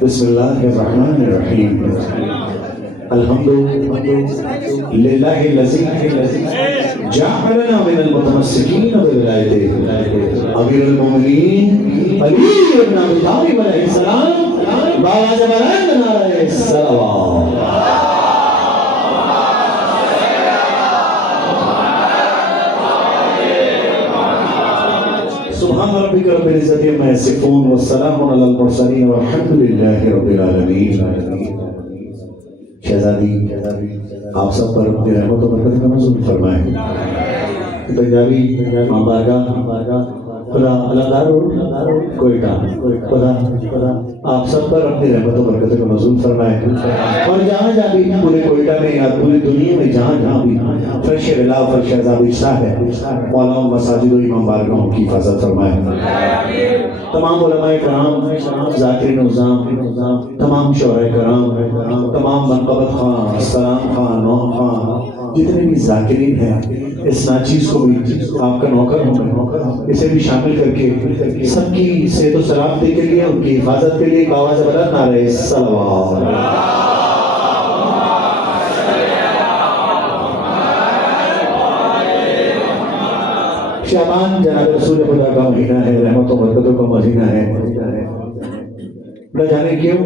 बिस्मिल्लाहिर्रहमानिर्रहीम। अल्हम्दुलिल्लाहिल्लज़ी जअलना मिनल मुतमस्सिकीन बिविलायतिही। अमीरुल मोमिनीन अली इब्न अबी तालिब अलैहिस्सलाम बावाज़ बुलंद नारे सलावत। सुभान रब्बिक रब्बिल इज़्ज़ति अम्मा यसिफून व सलामुन अलल मुरसलीन वल्हम्दुलिल्लाहि रब्बिल आलमीन। शहज़ादी आप सब पर अपनी रहमत और बरकत का नज़ुल फरमाए। पंजाबी बारगाह खुदा अल्लाह कोयटा खुदा आप सब पर अपनी रहमत और बरकत का नज़ुल फरमाए। और जहाँ जहाँ भी पूरे कोयटा में या पूरी दुनिया में जहाँ जहाँ भी फर्श रिला फर्श अज़ाब इश्ता है, मौला मसाजिद और इमाम बारगाहों की हिफाजत फरमाए। तमाम उलमाए कराम, ज़ाकिरीन उज़्ज़ाम, तमाम शोहराए कराम, तमाम मनक़बत खां, सलाम खां, नौह खां, जितने भी ज़ाकिरीन हैं, इस नाचीज़ को भी आपका नौकर हूँ मैं, इसे भी शामिल करके सबकी सेहत और सलामती के लिए, उनकी हिफाजत के लिए आवाज़ बुलंद नारे सलावत। शाबान जनाब रसूल खुदा का महीना है, रहमतों बरकतों का महीना है। न जाने क्यों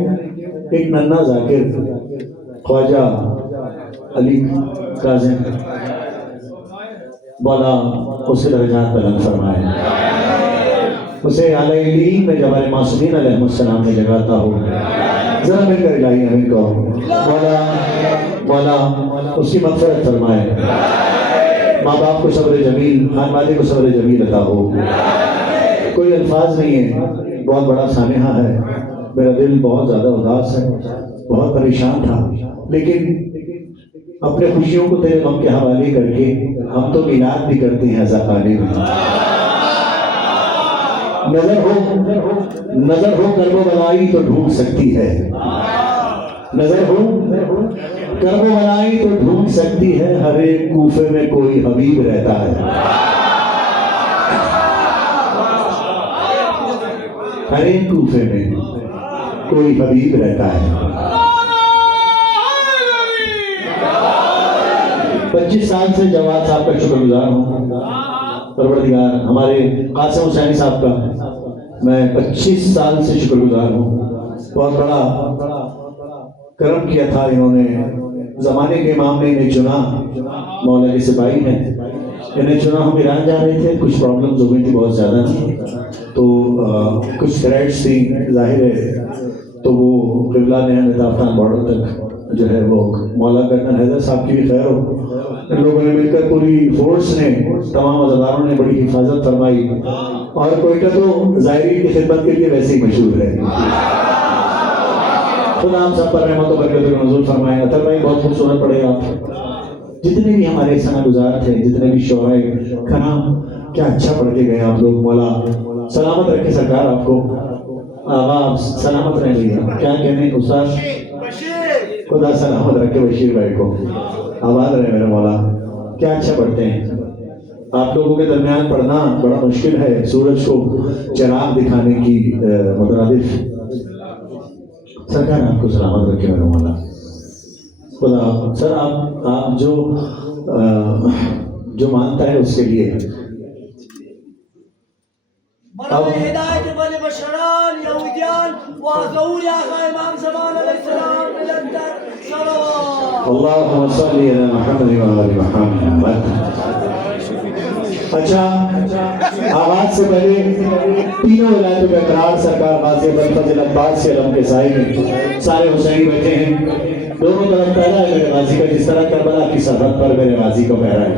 एक नन्हा जाकिर ख्वाजा अली काज़िम मौला उसके दर्जात बुलंद फरमाए, उसे आले इल्लीन में जबाल मासूमीन अलैहिस्सलाम में जगाता हो। जरा मिलकर इलाही हमें कहो मौला उसकी मग़फ़िरत फरमाए, माँ बाप को सब्र जमील, खानवादे को सब्र जमील अता हो। कोई अल्फाज नहीं है, बहुत बड़ा सानेहा है। मेरा दिल बहुत ज़्यादा उदास है, बहुत परेशान था, लेकिन अपने खुशियों को तेरे गम के हवाले करके हम तो मिलाद भी करते हैं अज़ाखाने में। नजर हो कर्बो बलाई तो ढूंढ सकती है, नजर हो कर्बो बलाई तो ढूंढ सकती है। हर एक कूफे में कोई हबीब रहता है, हर एक कूफे में कोई हबीब रहता है। 25 साल से जवाद साहब का शुक्रगुजार हूँ, परवरदिगार हमारे कासिम हुसैनी साहब का मैं 25 साल से शुक्रगुजार हूँ। बहुत बड़ा करम किया था इन्होंने, ज़माने के इमाम ने इन्हें चुना, मौला के सिपाही हैं, इन्हें चुना। हम ईरान जा रहे थे, कुछ प्रॉब्लम्स हो गई थी बहुत ज़्यादा, तो कुछ थ्रेड्स थी जाहिर है, तो वो क़िबला निज़ाम बॉर्डर तक जो है वो मौला कर्नल हैदर साहब की भी खैर हो, इन लोगों ने मिलकर पूरी फोर्स ने, तमाम अज़ादारों ने बड़ी हिफाजत फरमाई। और कोयटा तो ज़ायरीन की खिदमत के लिए वैसे ही मशहूर है। खुदा हम सब पर रहमत और बरकत का नज़ुल फरमाए। अतर भाई बहुत खूबसूरत पढ़े आप, जितने भी हमारे सनागुजार थे, जितने भी शोहराए कराम, क्या अच्छा पढ़ के गए आप लोग। मौला सलामत रखे सरकार आपको, आप सलामत रहे भैया, क्या कहने उस्ताद, खुदा सलामत रखे बशीर भाई को, आबाद रहे मेरे मौला। क्या अच्छा पढ़ते हैं आप लोगों के दरमियान, पढ़ना बड़ा मुश्किल है, सूरज को चिराग दिखाने की मुतरादिफ। सरकार आपको सलामत रखे मेरे मौला। खुदा सर आप जो मानता है उसके लिए अल्लाहुम्मा सल्ली अला मुहम्मद व आलि मुहम्मद। अच्छा, आवाज से पहले तीनों विलायतों का इकरार सरकार गाज़ी फजल अब्बास के अलम के साए में सारे हुसैनी बैठे हैं। दोनों तरफ पहरा है मेरे गाजी का, जिस तरह करबला की सरहद पर मेरे गाजी का पहरा है।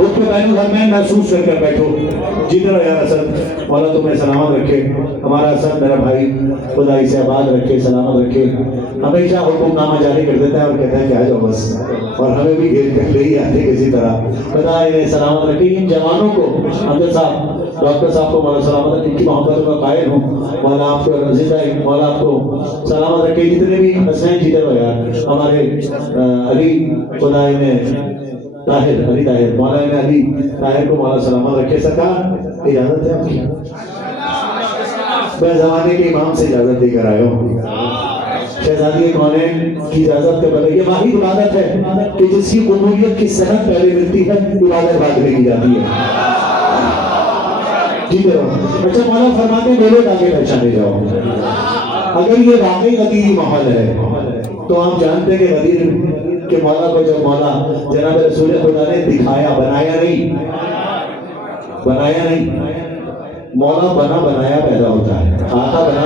उसके बैठो घर में महसूस कर बैठो, जीते रहो यार असद, मौला तुम्हें सलामत रखे। हमारा असद मेरा भाई, खुदा इसे आबाद रखे, सलामत रखे। हमेशा हुक्मनामा जारी कर देता है और कहता है कि आ जाओ बस, और हमें भी घेर कर ले ही आते किसी तरह। खुदा इन्हें सलामत रखे। इन जवानों को, हमजा साहब, डॉक्टर साहब को मौला सलामत रखे, इनकी मोहब्बत का कायल हूँ। मौला आपको जिंदा, मौला आपको सलामत रखे। जितने भी हसनैन जीते रहो यार, हमारे अली, खुदा इन्हें ताहिर, अली ताहिर, मौला ने अली ताहिर को मौला सलामत रखे। सरकार इजाजत है आपकी। मैं जमाने के इमाम से इजाजत देकर आया हूँ। शहजादी कौनैन की इजाजत के बगैर ये वाहिद इबादत है कि जिसकी कबूलियत की सनद पहले मिलती है, इबादत बाद में की जाती है। ठीक है। अच्छा, मौला फरमाते मेरे आगे पहचाने जाओ। अगर ये वाकई गदीरी माहौल है तो आप जानते हैं कि गदीर के मौला को जब मौला जनाब रसूल खुदा ने दिखाया, बनाया नहीं, मौला बना बनाया पैदा होता है, आता बना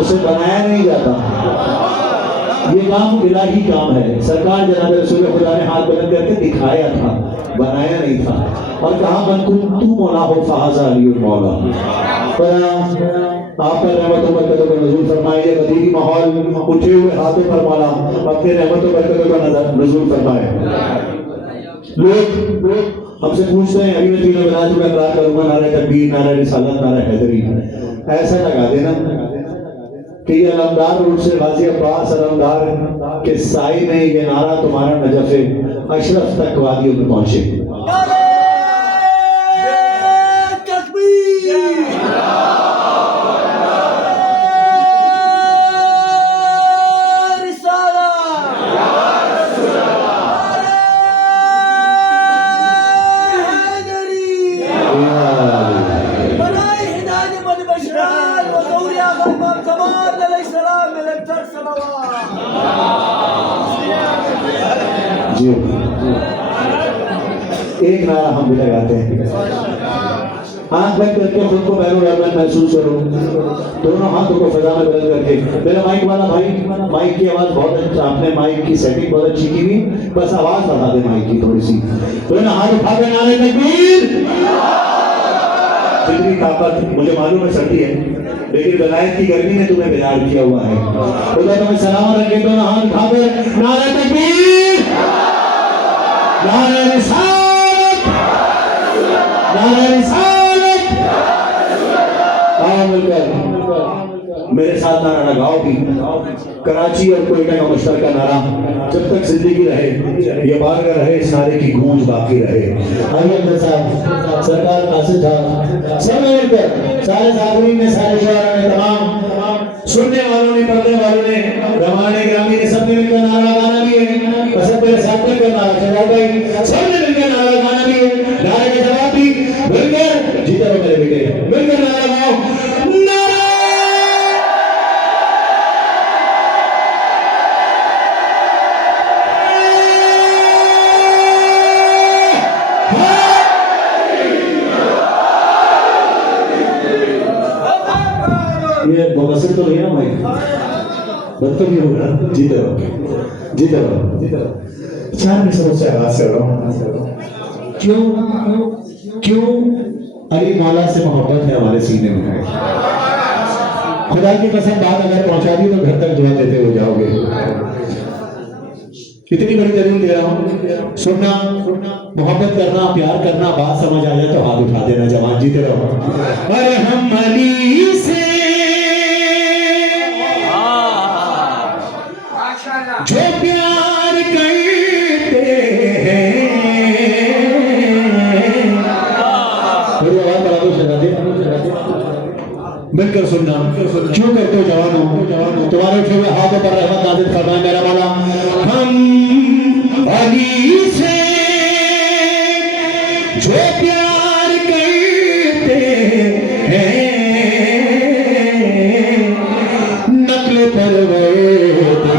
उसे बनाया नहीं जाता। ये काम इलाही काम है। सरकार जनाब रसूल खुदा ने हाथ बुलंद करके दिखाया था, बनाया नहीं था। और कहा मनकुम तू मौला हो फाजा अली मौला। आप पर रहमतों बरकतों का नज़ूल फरमाइए। गदीरी माहौल उठे हुए हाथों पर मौला अपने रहमतों बरकतों का नज़ूल फरमाए। लोग हमसे पूछते हैं अभी मैं तीनों मिलाद में इकरार करूंगा, नारे तकबीर, नारे रिसालत, नारे हैदरी। ऐसा लगा देना कि ये अलमदार रोड से गाजी अब्बास अलमदार के साई में ये नारा तुम्हारा नजफ से अशरफ तक वादियों में पहुंचे। जी, एक नारा हम भी लगाते हैं। आंख बंद करके खुद को बैरून महसूस करो, दोनों हाथों को फजा में बुलंद करके। मेरा माइक वाला भाई, माइक की आवाज बहुत अच्छा, आपने माइक की सेटिंग बहुत अच्छी की हुई, बस आवाज बढ़ा दे माइक की थोड़ी सी। दोनों हाथ उठा के नारे तकबीर। जितनी ताकत मुझे मालूम है सर्दी है, लेकिन विलायत की गर्मी ने तुम्हें बेदार किया हुआ है। खुदा तुम्हें सलामत रखे। दोनों हाथ उठा के नारे तकबीर, नारे रिसालत, नारे रिसालत। आओ मिलकर मेरे साथ नारा लगाओ भी। कराची और कोयटा का मुश्तरका नारा, जब तक जिंदगी रहे ये बारगाह रहे, इस नारे की गूंज बाकी रहे। आइए अपने साथ सरकार कासिद था, सब मिलकर सारे सागरीन ने, सारे शहरों ने, तमाम सुनने वालों ने, पढ़ने वालों ने, रवाने ग्रामीण ने, सबने मिलकर नारा गाना भी है। पसंद मेरे साथ में करना शहजाद भाई, सबने मिलकर नारा गाना भी है। नारे के जवाब भी मिलकर जीते रहो मेरे बेटे, मिलकर नारा गाओ। ये मुबसर तो नहीं ना भाई, बदतर भी होगा। जीते रहो, जीते रहो, जीते रहो। चार मिसरों से आवाज कर रहा हूँ। क्यों अली मौला से मोहब्बत है हमारे सीने में। खुदा की कसम बात अगर पहुंचा दी तो घर तक दुआ देते हो जाओगे। कितनी बड़ी दलील दे रहा हूँ। सुनना, मोहब्बत करना, प्यार करना, बात समझ आ जाए तो हाथ उठा देना जवान। जीते रहो। अरे हम अली से जो प्यार करते हैं, मिलकर सुनना। क्यों करते हो जवानों, तुम्हारे उठे हुए हाथों पर रहमत नाज़िल फरमाए मेरा मौला। हम अली से जो प्यार करते हैं, नक्ल परवरदिगार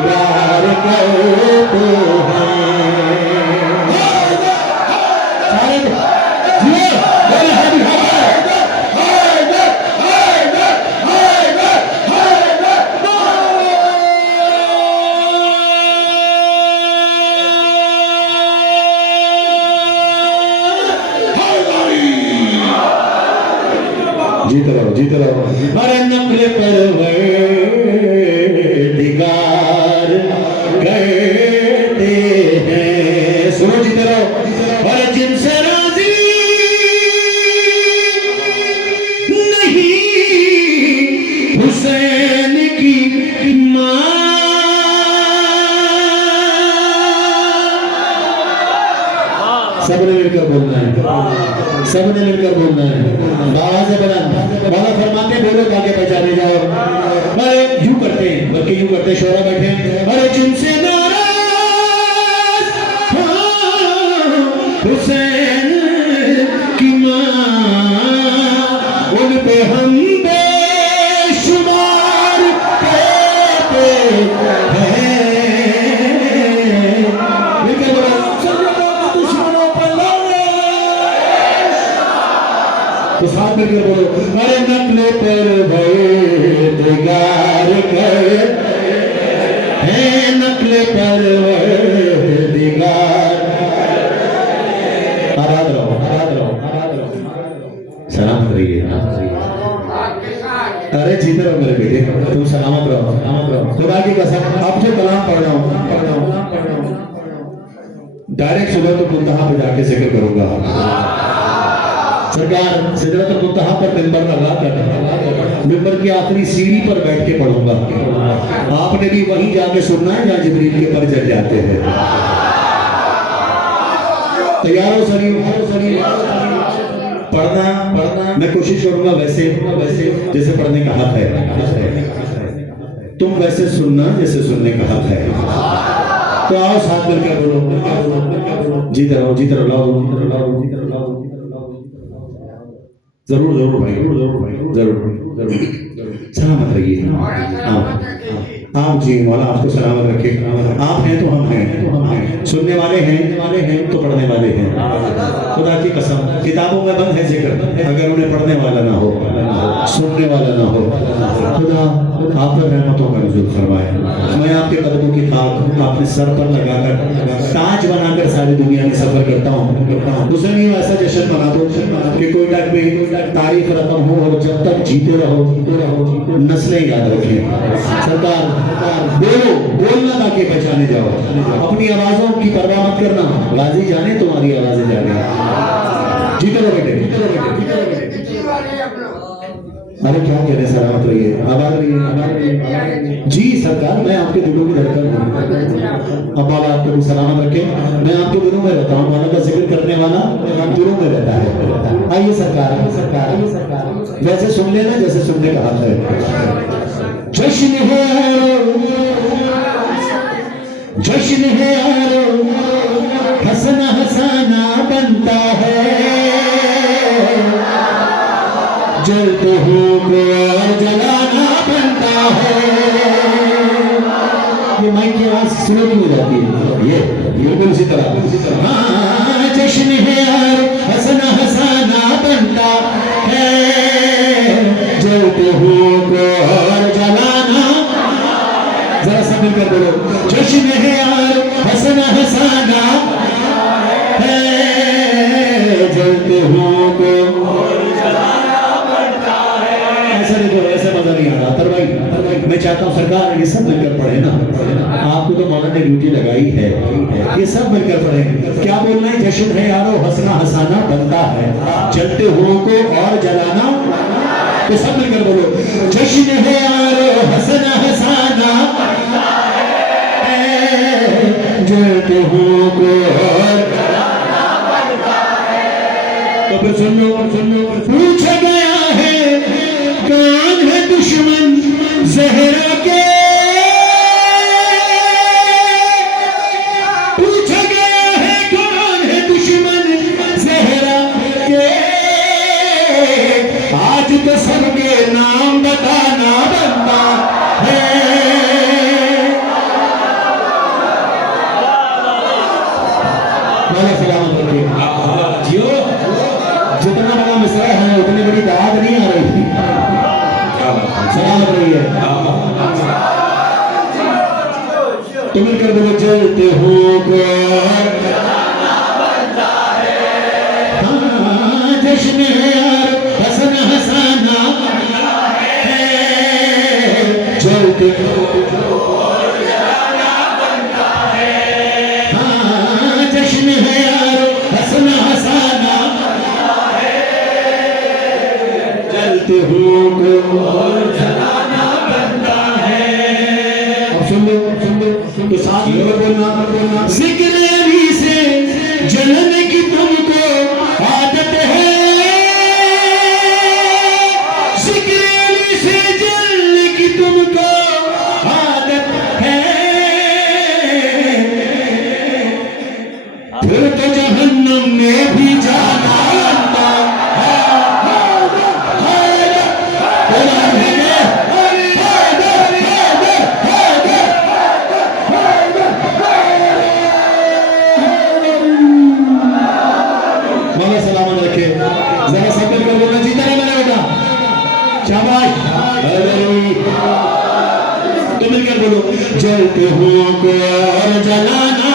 करते हैं। जीते रहो, जीते रहो। अरे नक्ल परवरदिगार करते हैं। सुनो, जीते रहो। अरे जिनसे राजी नहीं हुसैन की माँ, सबने मिलकर बोलना है, सबने मिलकर बोलना है। बाबा से बुलंद बाबा फरमाते बोलो ताकि पहचाने जाओ। अरे यूं करते हैं, बल्कि यूं करते शोरा बैठे हैं। अरे जिनसे नाराज हुसैन की मां उन पे हम बेशुमार कहते हैं। तो साथ मिलकर बोलो, अरे नकले पर दिगार गए हैं, नकले पर दिगार। आबाद रहो, आबाद रहो, आबाद रहो। सलामत रहिए। अरे जीते रहो मेरे बेटे, तुम सलामत रहो, सलामत रहो। खुदा की कसम आपसे कलाम पढ़ रहा हूँ, डायरेक्ट सुबह तो मुंतहा पे जाके जिक्र करूंगा। सरकार सिदरतुल मुंतहा पर मिंबर लगा कर मिंबर की आखिरी सीढ़ी पर बैठ के पढ़ूंगा। आपने भी वहीं जाके सुनना है जहाँ जिब्रील के पर जल जाते हैं। तैयार हो सभी? पढ़ना मैं कोशिश करूंगा वैसे जैसे पढ़ने का हक है, तुम वैसे सुनना जैसे सुनने का हक है। तो आओ साथ मिलकर बोलो, जीते रहो, जीते रहो, जरूर जरूर भाई, जरूर सलामत रहिए। आप जी मौला आपको सलामत रखे। आप हैं तो हम हैं, सुनने वाले हैं तो पढ़ने वाले हैं। खुदा की कसम किताबों में बंद है जिक्र, अगर उन्हें पढ़ने वाला ना हो, सुनने वाला ना हो। खुदा आप पर रहमतों का नुज़ूल फरमाए। मैं आपके कदमों की खाक अपने सर पर लगाकर ताज बनाकर सारी दुनिया में सफर करता हूँ। दूसरे नहीं ऐसा जश्न मना दो कि कोई तक में तारीफ रकम हो और जब तक जीते रहो नस्लें याद रखें। सरकार बोलना ताकि पहचाने जाओ। अपनी आवाजों की परवाह मत करना, गाजी जाने तुम्हारी आवाजें जाने। जीते रहो बेटे, जीते रहो बेटे। अरे क्या कह रहे, सलामत रहिए, आबाद रहिए, आबाद रहिए। जी सरकार मैं आपके दिलों की धड़कन हूँ। अब बाबा आपको भी सलामत रखे। मैं आपके दिलों में रहता हूँ, बाबा का जिक्र करने वाला दिलों में रहता है। आइए सरकार, वैसे सुन लेना जैसे सुनने का हक है। जश्न है जश्न है हंसना हंसाना बनता है, जलते हो को और जलाना बनता है। ये माइक की आवाज स्लो क्यों हो जाती है? ये बिल्कुल उसी तरह। हाँ जश्न है और हंसना हंसाना बनता है, जलते हो को और जलाना। जरा सब मिलकर बोलो, जश्न है और हंसना हंसाना है, जलते हो को ऐसे मजा नहीं आ रहा। तर भाई मैं चाहता हूँ सरकार ये सब मिलकर पढ़े ना। आपको तो मौला ने ड्यूटी लगाई है, ये सब मिलकर पढ़े। क्या बोलना है? जश्न है यारो हंसना हंसाना बनता है, जलते हो को और जलाना। तो सब मिलकर बोलो, जश्न है यारो हंसना हंसाना है, जलते हो को और जलाना बनता है। तो फिर सुन लो, पूछा गया है कौन है दुश्मन ज़हरा के, पूछा गया है कौन है दुश्मन ज़हरा के, आज तो सबके नाम बताना बनता है। बोलो सलामत रखिए जियो। जितना बड़ा मिसरा है उतनी बड़ी दाद नहीं आ रही थी। सलामत रहिए। तुम मिलकर बोलो, जलते हो को हाँ जश्न है यार हंसना हंसाना है, जलते हो हाँ जश्न है यार हंसना हंसाना है, जलते हो को तो साथ में बोलना जिक्र अली से जलन की फिर तो जहन्नम में भी जाना बनता है। मौला सलामत रखे। जरा सकल कर बोलना, जीता है मेरा बेटा, शाबाश। तो मिलकर बोलो, जलते हुओं को और जलाना,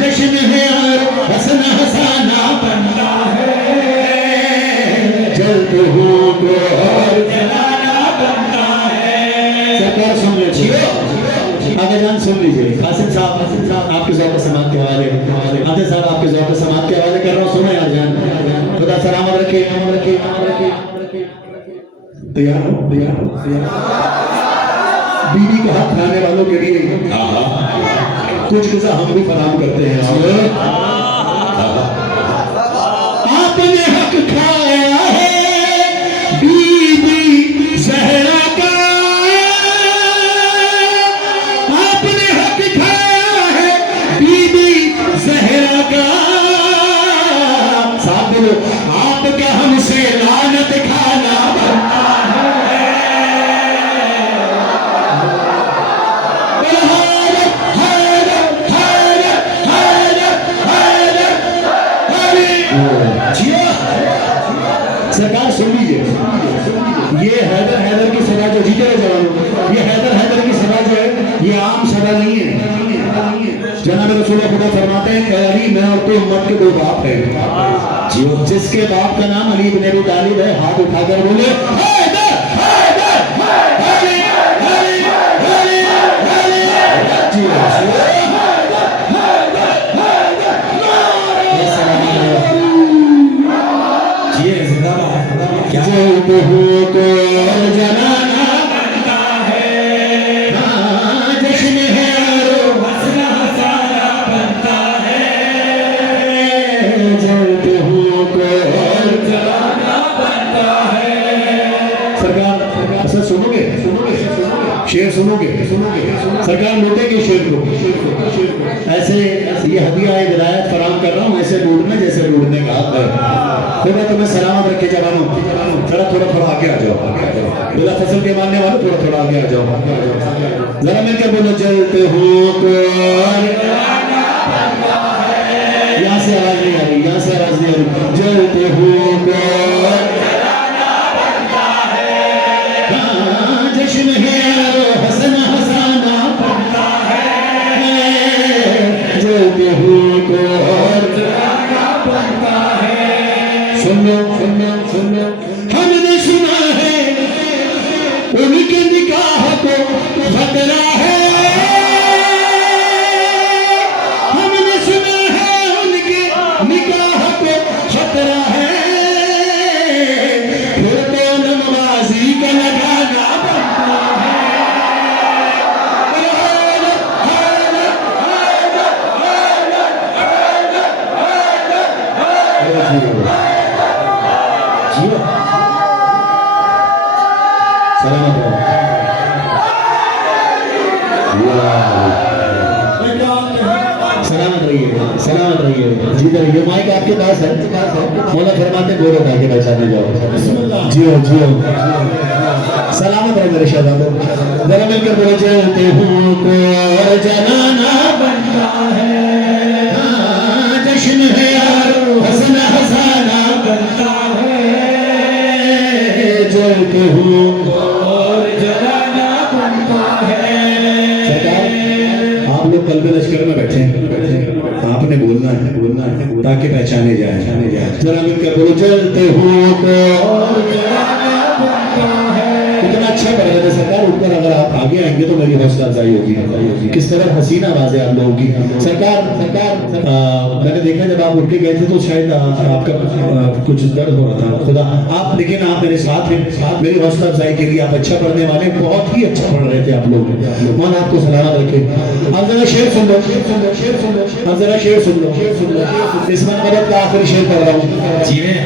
जश्न है और हंसना हंसाना बनता है। जलते हुओं को और जलाना बनता है। सरकार सुन लीजिए, आगे जान सुन लीजिए। कासिम साहब आपके ज़ौक़ समात के हवाले, आते साहब आपके ज़ौक़ समात के हवाले कर रहा हूँ, सुनो यार जान। खुदा सलामत रखे, तैयार हो, तैयार हो, तैयार। बीवी का हक खाने वालों के लिए कुछ गुज़ा हम भी फराम करते हैं। आपने हक खाया है बीबी ज़हरा का, आपने हक खाया है बीबी ज़हरा का। साथ बोलो, आपका हमसे लानत खाना बनता है। सरकार सुन लीजिए, ये हैदर की सजा जो जीते रहे जवानों, ये हैदर की सजा जो है ये आम सजा नहीं है। जनाब रसूल खुदा फरमाते हैं, अली मैं और तो उम्मत के दो बाप है, जिसके बाप का नाम अली इब्न अबी तालिब है, हाथ उठाकर बोले हैदर हैदर अली अली अली अली। जलते हुओं को जलाना बनता है, जश्न है और हंसना हंसाना बनता है। जलते हुओं को जलाना बनता है। सरकार अच्छा सुनोगे, शेर सुनोगे, सरकार लूटेगी शेर को। ऐसे ये हदिया विलायत फराम कर रहा हूँ, ऐसे लूटना जैसे लूटने का हक है। खुदा तुम्हें सलामत रखे जवानों। थोड़ा आगे आ जाओ, बिला फसल के मानने वालों थोड़ा आगे आ जाओ। जरा मिलकर बोलो, जलते हुओं को। यहाँ से आवाज नहीं आ रही, यहाँ से आवाज नहीं आ रही। जलते हुओं को जश्न है हंसना हंसाना बनता है। जलते हुओं को बनता है। सुन लो, हमने सुना है उनके निकाह को खतरा है। हमने सुना है उनके निकाह को खतरा है। फिर तो नमाज़ी का लगाना बनता है। सलामत रहिए, जीते रहिए। माइक आपके पास है, मौला फरमाते गोरे भाई पहचाने जाओ। जियो सलामत रहे मेरे शहजादों। जरा मिलकर बोलो, जलते हुओं को जलाना बनता है, जश्न है और हंसना हंसाना बनता है। जलते हुओं को जलाना बनता है। सरकार आप लोग कल्बे लश्कर में बैठे हैं, आपने बोलना है ताकि पहचाने जाए। जरा मिलकर बोलो, जलते हुओं को जलाना बनता है। कितना अच्छा कर रहे थे सरकार, ऊपर अगर आप आगे आएंगे तो मेरी हौसला अफजाई होगी। किस तरह हसीन आवाज है आप लोगों की। सरकार मैंने देखा जब आप उठ के गए थे तो शायद आपका कुछ दर्द हो रहा था। खुदा आप, लेकिन आप मेरे साथ हैं, मेरी हौसला अफजाई के लिए। आप अच्छा पढ़ने वाले, बहुत ही अच्छा पढ़ रहे थे आप लोग। मान आपको सलामत रखे। आप जरा शेर सुन लो, आप जरा शेर सुन लो। इस मरतबा का आखिरी शेर पढ़ रहा हूँ,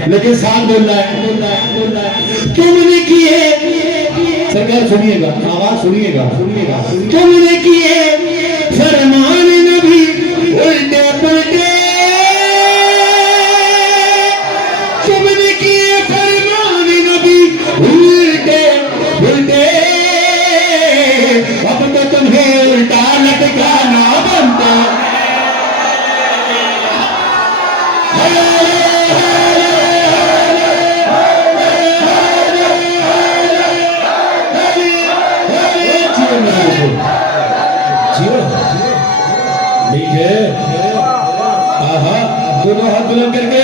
लेकिन साथ बोलना है। तुमने किए, सरकार सुनिएगा, आवाज सुनिएगा। तुमने किए फरमान नबी ठीक है, आहा, दोनों हाथ बुलंद करके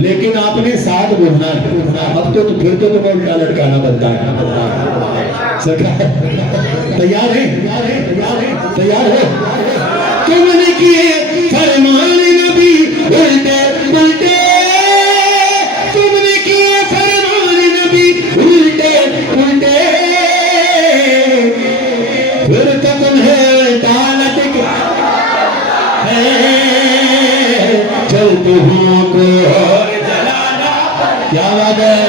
लेकिन आपने साथ बोलना है। अब तो फिर तो तुम्हें उल्टा लटकाना बनता है। सरकार तैयार है? तैयार हो? तुमने किए फरमान नबी उल्टे उल्टे, तुमने किए फरमान नबी उल्टे उल्टे, फिर तो तुम्हें उल्टा लटका है। चलते हुओं को और जलाना, क्या बात है,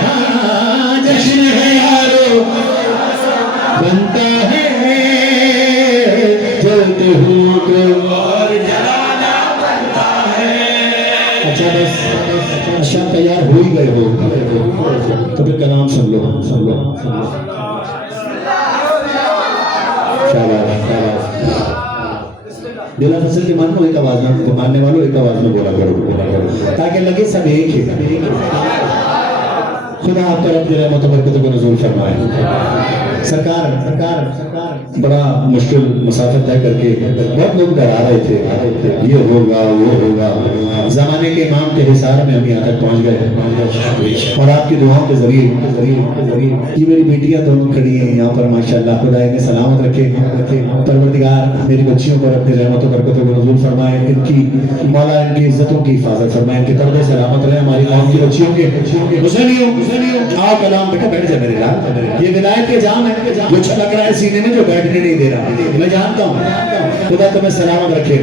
हाँ, जश्न है यारो बनता है। चलते हुओं को और जलाना बनता है। अच्छा बस, अच्छा तैयार हो ही गए हो तो फिर कलाम सुन लो, सुन लो। दिला फसल के मान लो एक आवाज में, मानने वालों एक आवाज में बोला करो ताकि लगे सब एक ही। खुदा आप तरफ रहमत और बरकत को नज़ूल फरमाए। सरकार बड़ा मुश्किल मुसाफिर तय करके बहुत लोग डरा रहे थे, ये होगा वो होगा। जमाने के इमाम के हिसार में हम यहाँ तक पहुँच गए और आपकी दुआओं के जरिए ये मेरी बेटियां दोनों खड़ी हैं यहाँ पर, माशाल्लाह। खुदा इन्हें सलामत रखे। परवरदिगार मेरी बच्चियों पर अपनी रहमत और बरकत को नज़ूल फरमाए। इनकी मौला इनकी इज्जतों की हिफाजत फरमाए, इनके पर्दे सलामत रहे। हमारी कौम की बच्चियों के हुसैनियों आओ कलाम बेटा बैठ जा मेरे लाल। ये विलायत के जाम है जो छलक रहा है सीने में, जो बैठने नहीं दे रहा। मैं जानता हूँ, खुदा तुम्हें सलामत रखे।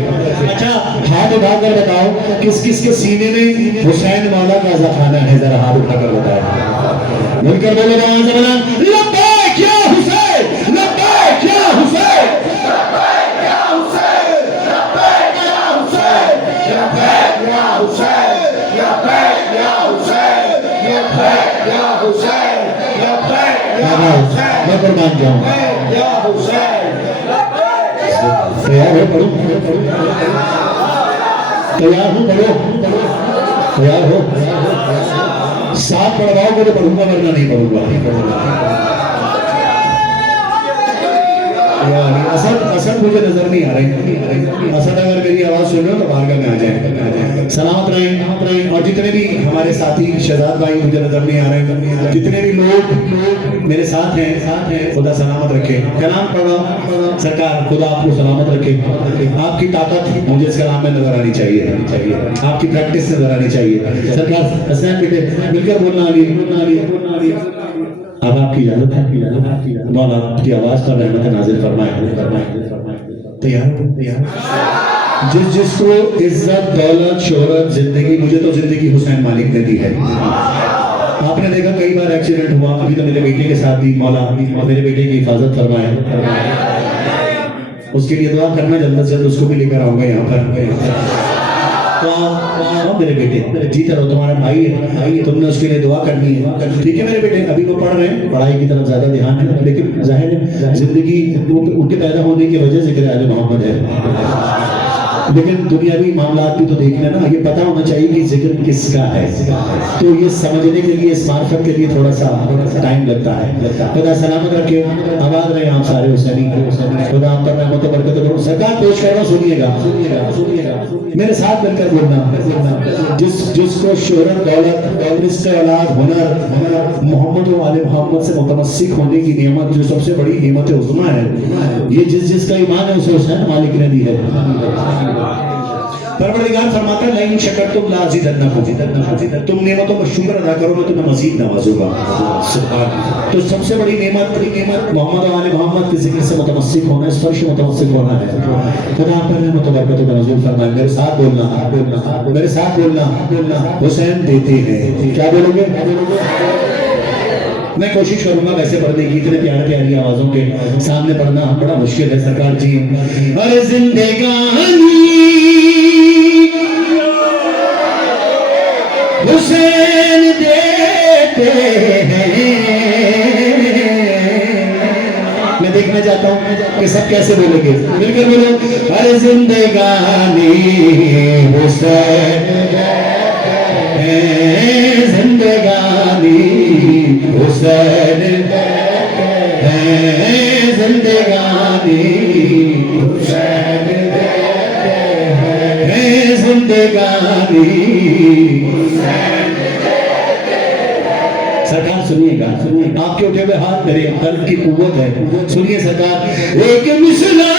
अच्छा हाथ उठाकर बताओ किस किस के सीने में हुसैन मौला का ज़खाना है, जरा हाथ उठाकर बताओ। मिलकर बोलो लब्बैक या हुसैन, लब्बैक या हुसैन, लब्बैक या हुसैन, लब्बैक या हुसैन, लब्बैक या हुसैन, लब्बैक या हुसैन, लब्बैक या हुसैन, लब्बैक या हुसैन। मैं कुर्बान जाऊं या हुसैन। तैयार हो पढ़ो, तैयार हो पढ़ो, तैयार हो। साथ पढ़वाओगे तो पढ़ूंगा वरना नहीं पढ़ूंगा। असद मुझे नजर नहीं आ रही। असद अगर मेरी आवाज सुन रहे हो तो बारगाह में आ जाए। सलामत रहें। और जितने भी हमारे साथी शहजाद भाई मुझे नजर नहीं आ रहे, जितने भी लोग मेरे साथ हैं, खुदा सलामत रखे। कलाम पढ़ो सरकार, खुदा आपको सलामत रखे। आपकी ताकत मुझे इस कलाम में नजर आनी चाहिए, आपकी प्रैक्टिस नजर आनी चाहिए। सरकार हसनैन बेटे मिलकर बोलना अली। अब आपकी इजाजत है, मौला आपकी आवाज पर रहमत नाज़िल फरमाए। तैयार जिसको इज्जत दौलत शोहरत जिंदगी, मुझे तो जिंदगी हुसैन मालिक ने दी है। आपने देखा कई बार एक्सीडेंट हुआ, अभी तो मेरे बेटे के साथ भी, मौला मेरे बेटे की हिफाजत फरमाए। उसके लिए दुआ करना, जल्द से जल्द उसको भी लेकर आऊंगा यहाँ पर। तो मेरे बेटे जीता रहो, तुम्हारा भाई है, तुमने उसके लिए दुआ करनी है, ठीक है मेरे बेटे। अभी वो पढ़ रहे हैं, पढ़ाई की तरफ ज्यादा ध्यान है, लेकिन जाहिर है जिंदगी उनके पैदा होने की वजह से जिक्र आले मोहम्मद है, लेकिन दुनियावी मामलात भी तो देखना ना। ये पता होना चाहिए कि जिक्र किसका है, तो ये समझने के लिए, इस मार्फत के लिए थोड़ा सा टाइम लगता है। खुदा सलामत रखे, आबाद रहे आप सारे हुसैनी। खुदा आप पर रहमत और बरकत करो। सरकार पेश कर रहा, सुनिएगा मेरे साथ मिलकर बोलना। जिसको शोहरत दौलत रिस्क औलाद हुनर मोहम्मद और आले मोहम्मद से मुतमस्सिक होने की नेमत, जो सबसे बड़ी नेमत उज़्मा है, ये जिसका ईमान है उसे हुसैन मालिक ने दी है। परवरदिगार फरमाता है लाइन शकरतुम ला अज़ीदन्नकुम, तुम नेमतों का शुक्र अदा करो मैं तुम्हें मज़ीद नवाजूंगा। सुभान। तो सबसे बड़ी नेमत मोहम्मद और आले मोहम्मद के जिक्र से मुतमस्सिक होना, इस फर्श मुतमस्सिक होना है। खुदा पर रहमत और बरकत का नज़ूल फरमाए। मेरे साथ बोलना, मेरे साथ बोलना। हुसैन देते हैं, क्या बोलोगे? मैं कोशिश करूंगा वैसे पढ़ने की, इतने प्यारी आवाजों के सामने पढ़ना बड़ा मुश्किल है सरकार जी। अरे जिंदगानी हुसैन देते हैं। मैं देखना चाहता हूँ कि सब कैसे बोलेंगे। मिलकर बोलो, अरे जिंदगानी हुसैन है, जिंदगानी हुसैन है, जिंदगानी हुसैन है, जिंदगानी। सरकार सुनिएगा, आपके उठे हुए हाथ मेरे कल्ब की कुव्वत है। सुनिए सरकार, एक मिसला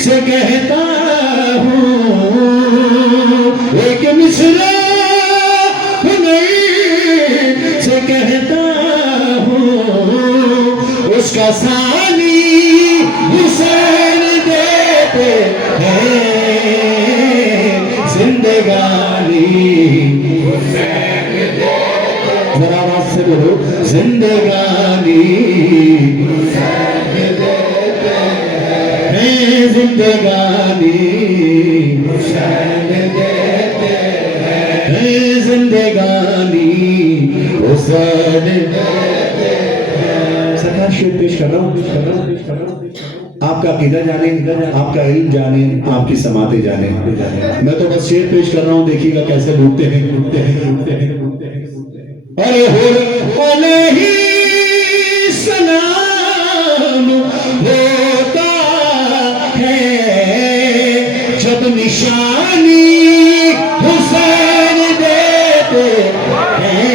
से कहता हूँ, एक मिसला से कहता हूँ, उसका सानी हुसैन देते हैं जिंदगानी। जरा आवाज से बोलो, जिंदगानी है, जिंदगानी है, जिंदगानी हुसैन। सरकार शेर पेश कर रहा हूँ, आपका अकीदा जाने, आपका इल्म जाने, आपकी समाते जाने। मैं तो बस शेर पेश कर रहा हूँ, देखिएगा कैसे लूटते हैं। अरे हो अलैहि सलाम होता है जब निशानी हुसैन देते हैं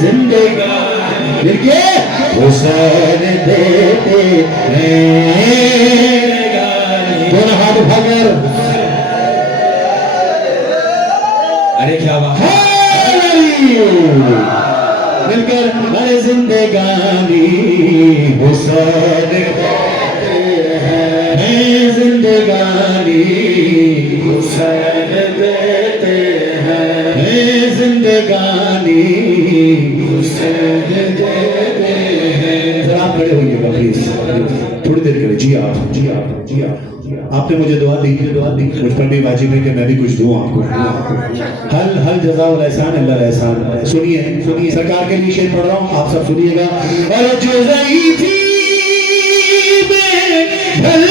जिंदगानी। देखिए, हुसैन देते हैं। दोनों हाथ उठाकर, अरे क्या बात है, मिलकर, अरे जिंदगानी हुसैन है, जिंदगानी हुसैन देते हैं, जिंदगानी हुसैन देते हैं। जरा आप खड़े होइएगा प्लीज, थोड़ी देर के लिए। जी आप आपने मुझे दुआ दी, मुझ पर भी वाजिब है कि मैं भी कुछ दूं आपको। हल जज़ा वल एहसान अल्लाह एहसान। सुनिए, सरकार के लिए शेर पढ़ रहा हूँ, आप सब सुनिएगा। और जो ज़ईफ़ी में ढल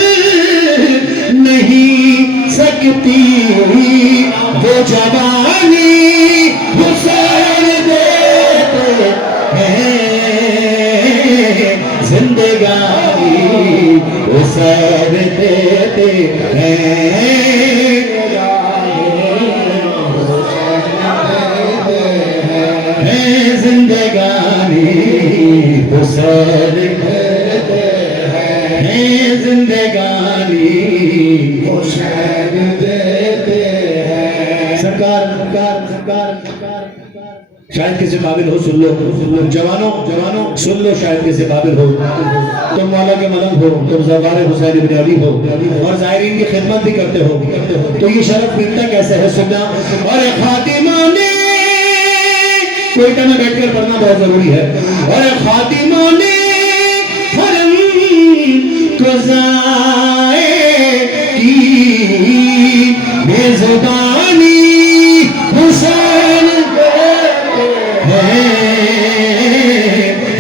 नहीं सकती वो जवानी हुसैन देते हैं जिंदगानी हुसैन देते हैं, जिंदगानी हुसैन देते हैं, जिंदगानी हुसैन देते हैं। सरकार शायद किसी काबिल हो, सुन लो जवानों सुन लो, शायद किसी काबिल हो, तुम मौला के मलंग हो, तुम ज़बार हुसैन इब्न अली हो और ज़ाहिरीन की खिदमत भी करते हो, तो ये शरफ मिलता कैसे है सुनना। और खातिमा ने कोयटा में बैठकर पढ़ना बहुत जरूरी है। और खातिमा ने हरम को ज़ाए की बेज़ुबानी हुसैन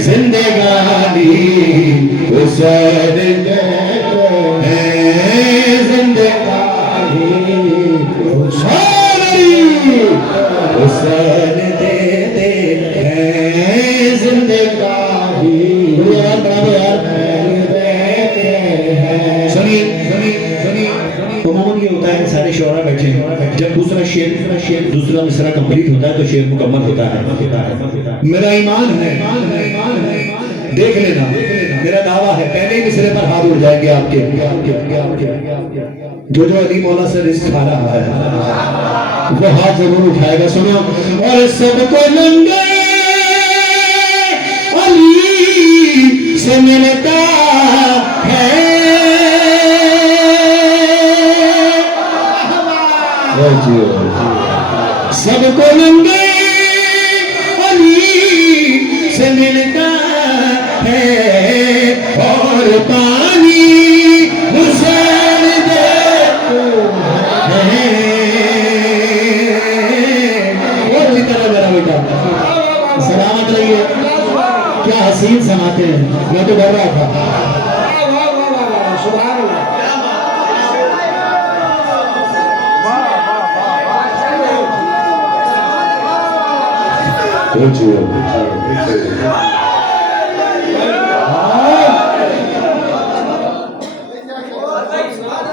जिंदगानी हुसैन है, जिंदगानी हुसैन देते हैं, जिंदगानी। सुनिए, ये होता है, सारे शोरा बैठे हैं, जब दूसरा मिसरा कंप्लीट होता है तो शेर मुकम्मल होता है। मेरा ईमान है, देख लेना, मेरा दावा है, पहले ही मिसरे पर हाथ उड़ जाएंगे आपके। जो अली मौला से रिस्क खा रहा है वो हाथ जरूर उठाएगा। सुनो, और सबको नंगे अली से मिलता है, सबको नंगे अली से मिलता है और पानी हुसैन देते हैं। और की तरह मेरा बेटा बेहतरीन समाते हैं, मैं तो डर रहा था। सुभान अल्लाह।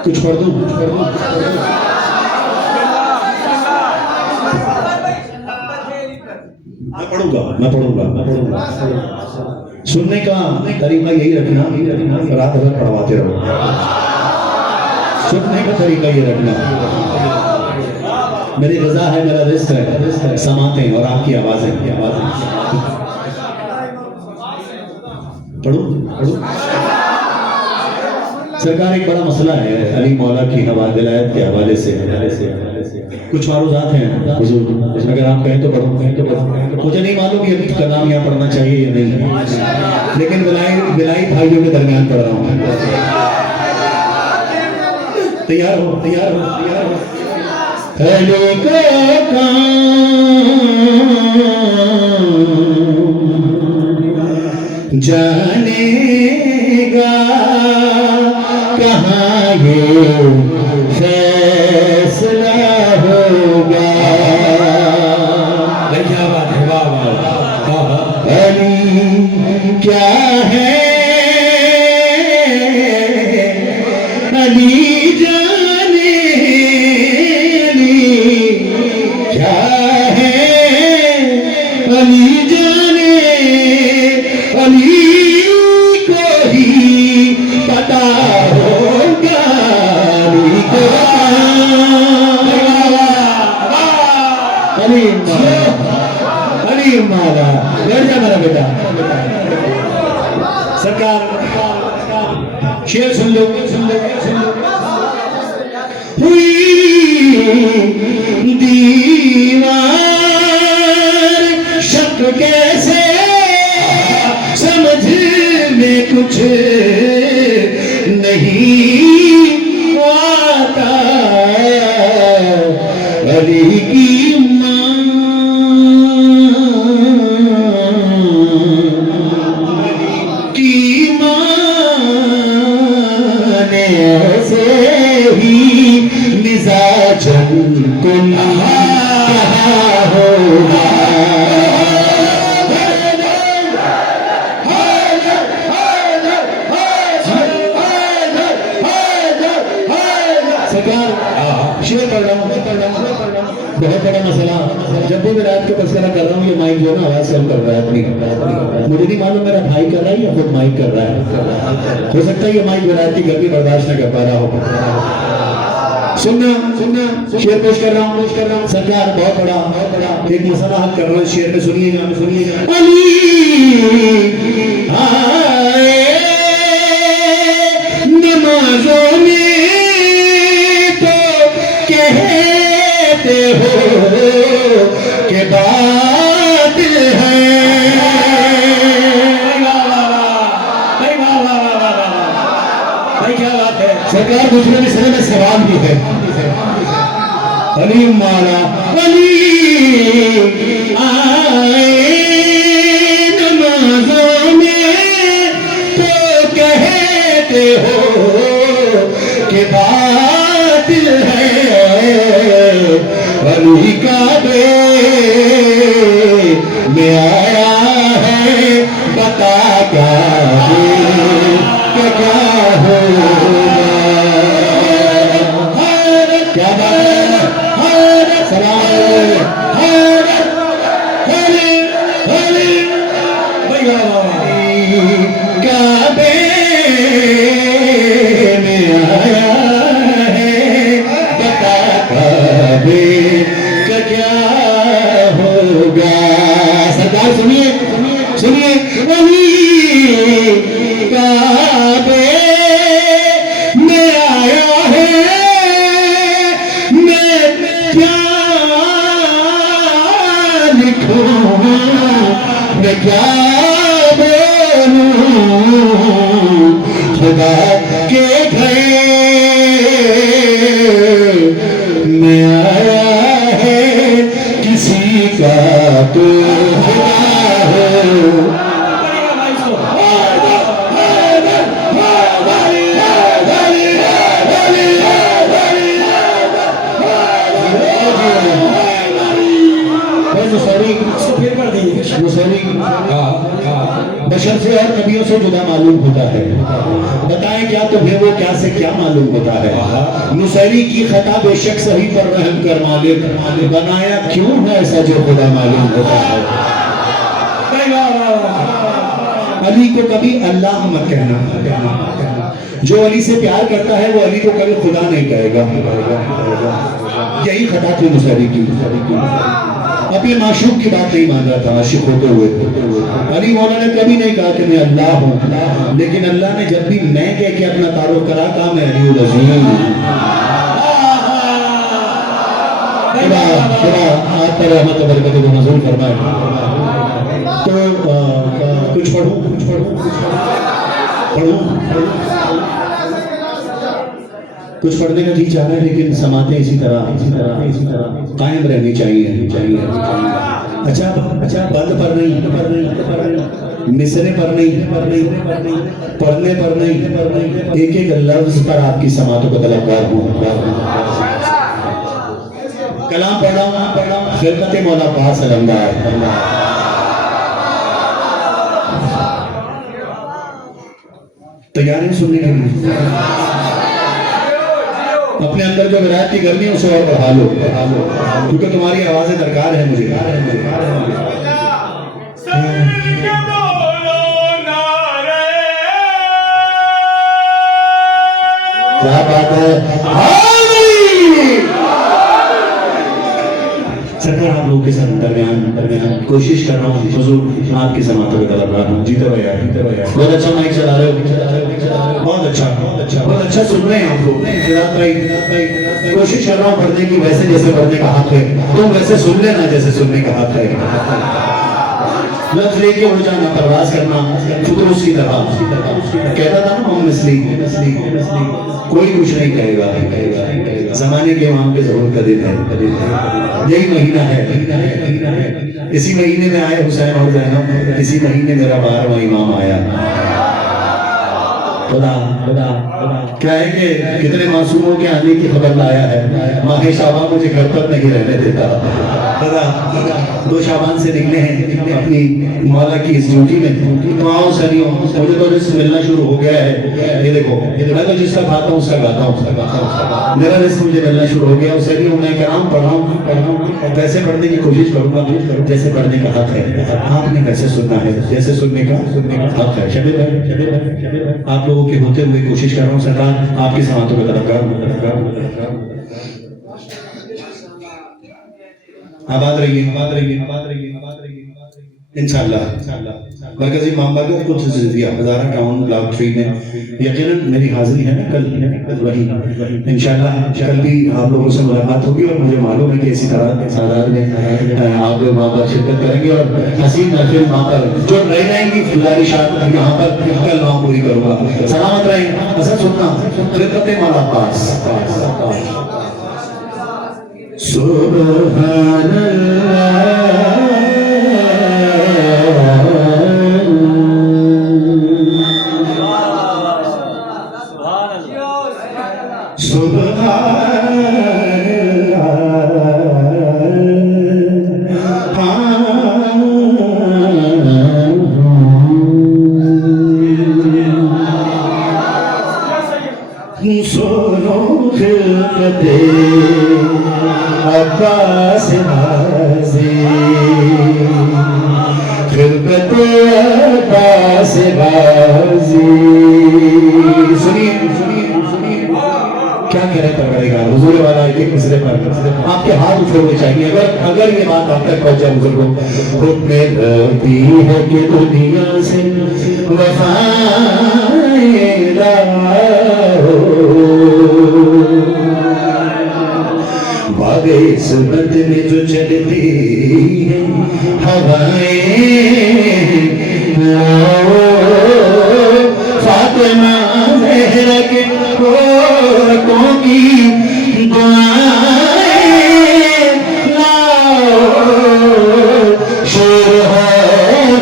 कुछ पढ़ दूं, कुछ पढ़ दूं। मैं पढ़ूंगा। सुनने का तरीका यही रखना, रात भर पढ़वाते रहो। सुनने का तरीका ये रखना, मेरी रजा है, मेरा रिस्क है, समाते और आपकी आवाजें। पढ़ो। सरकार, एक बड़ा मसला है अली मौला की विलायत के हवाले से। कुछ मारूजात हैं हुजूर, अगर आप कहें तो पढ़ो। मुझे नहीं मालूम ये कलाम यहाँ पढ़ना चाहिए या नहीं, लेकिन विलाई भाइयों के दरमियान पढ़ रहा हूँ। तैयार हो। अली को जानेगा कहाँ ये फैसला होगा। क्या बात है, वाह। अली क्या है, अली जाने, क्या है, अली जाने, अली को ही पता होगा। अली माला बैठ जा मेरा बेटा। सरकार, शेर सुन लो। हुई दीवार शक कैसे, समझ में कुछ नहीं आता। अली की बहुत बड़ा मसला। जब भी मैं रात को तस्करा कर रहा हूँ, ये माइक जो है ना आवाज कम कर रहा है अपनी। मुझे नहीं मालूम मेरा भाई कर रहा है या खुद माइक कर रहा है। हो सकता है ये माइक विरायत की गर्मी बर्दाश्त न कर पा रहा हो। सुनना शेर पेश कर रहा हूँ। सरकार, बहुत बड़ा एक मसला हल कर रहा हूँ, शेर में सुनिएगा। आए नमाजों में तो कहते हो के बातिल है। भाई क्या बात है सरकार, दूसरे मिसरे में सवाल भी है। अली माला अली आए नमाजों में तो कहते हो कि बातिल है। अली काबे में आया है, बता क्या होगा। क्या बात है, सलाम काबे में आया है, बता काबे का क्या होगा। सरकार सुनिए अली काबे में आया है, मैं क्या लिखूं, मैं क्या बोलूं। खुदा के घर में आया है, किसी का तो खुदा हो। मुसरी बशर से और नबियों से जुदा मालूम होता है। बताएं क्या तुम्हें वो क्या से क्या मालूम होता है। मुसरी की खता बेशक सही पर रहम कर मालिक, बनाया क्यों है ऐसा जो खुदा मालूम होता है। अली को कभी अल्लाह मत कहना। जो अली से प्यार करता है वो अली को कभी खुदा नहीं कहेगा। यही खता थी मुसरी की। अपने माशूक की बात नहीं मान रहा था आशिक होते हुए। अली मौला ने कभी नहीं कहा कि मैं अल्लाह हूँ, लेकिन अल्लाह ने जब भी मैं कह के अपना तारुफ करा कहा मैं अली हूँ। आप पर रहमत और बरकत को मंजूर फरमाए। तो कुछ पढ़ूं कुछ पढ़ने का जी चाह रहा है, लेकिन समाते इसी तरह कायम रहनी चाहिए। अच्छा बंद पर नहीं, मिसरे पर नहीं, पढ़ने पर नहीं, एक एक लफ्ज पर आपकी समातों को तलबगार हूँ। कलाम पढ़ा हूँ खिलकत मौला पास अलमदार। तैयार हैं सुनने के लिए? अपने अंदर जो विरायत की गर्मी है उसे और बढ़ा लो, क्योंकि तुम्हारी आवाजें दरकार है मुझे। क्या बात है सरकार, आप लोगों के साथ दरमियान कोशिश कर रहा हूँ हुजूर आपकी समातों के तलबगार हूँ। जीते भैया बहुत अच्छा माइक चला रहे हो, बहुत अच्छा सुन रहे हैं आप लोग। कोशिश कर रहा हूँ पढ़ने की, वैसे जैसे पढ़ने का हक है तुम वैसे सुन लेना जैसे सुनने का हक है। लफ्ज लेके उड़ जाना, प्रवास करना फुतरूस की तरह। कहता था ना हम मिसली कोई कुछ नहीं कहेगा, जमाने के इमाम पे ज़हूर का दिन है। यही महीना है, इसी महीने में आए हुसैन और ज़ैनब, इसी महीने मेरा 12वां इमाम आया। खुदा क्या है कि कितने मासूमों के आने की खबर लाया है। माह शाबान मुझे घर पर नहीं रहने देता। खुदा 2 शाबान से निकले हैं अपनी मौला की इस ड्यूटी में। दुआओं सदियों मुझे तो रिस्क मिलना शुरू हो गया है। ये देखो मैं तो जिसका खाता हूँ उसका गाता हूँ, मेरा रिस्क मुझे मिलना शुरू हो गया। उससे मैं कराम पढ़ रहा हूँ, वैसे पढ़ने की कोशिश करूंगा जैसे पढ़ने का हक है। आपने वैसे सुनना है जैसे सुनने का हक है। शबीर भाई आप लोगों के होते हुए कोशिश कर रहा हूँ सरकार आपकी समातों के तरफ आबाद रहिए इंशाअल्लाह। मरकजी मामला को कुछ हज़ारा टाउन ब्लॉक 3 में यकीनन मेरी हाजिरी है ना कल वही इंशाअल्लाह। कल भी आप लोगों से मुलाकात होगी और मुझे मालूम है कि इसी तरह सादात में आप लोग वहाँ पर शिरकत करेंगे और हसीन महफिल वहाँ पर जो रह जाएंगी गुजारिशात यहाँ पर कल वहाँ पूरी करूँगा। सलामत रहें। असर सुनना खिदमत मौला पास। सुभान अब्बास बाज़ी खिदमत अब्बास बाज़ी। सुनिए क्या कह रहे परवरदिगार हुजूर वाला एक मिसरे पर आपके हाथ उठोगे चाहिए। अगर ये बात आप तक पहुंच जाए बुजुर्गों, खुद में रहती है कि दुनिया से वफाएदा हो बागे सुबत में जो चलती है हवाएं फातिमा ज़हरा के होठों की दुआएं लाओ। शेर है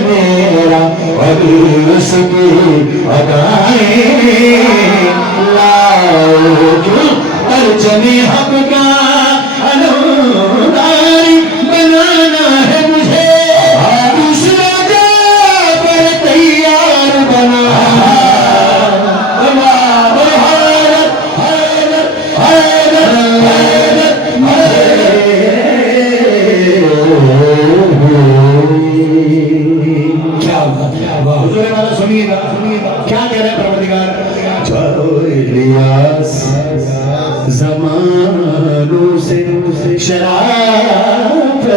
मेरा अभी उसकी अदाएं लाओ। परचमे हक का बनाना है मुझे।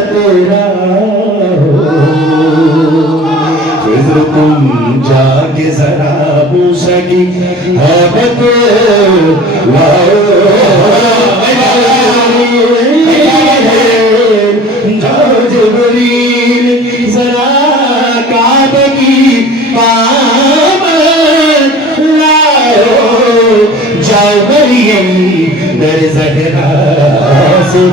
तेरा फिर तुम जाके जरा मूसा की हैबत लाओ जाओ जिब्रील जरा काबे की पामन लाओ जाओ मरियम दर ज़हरा से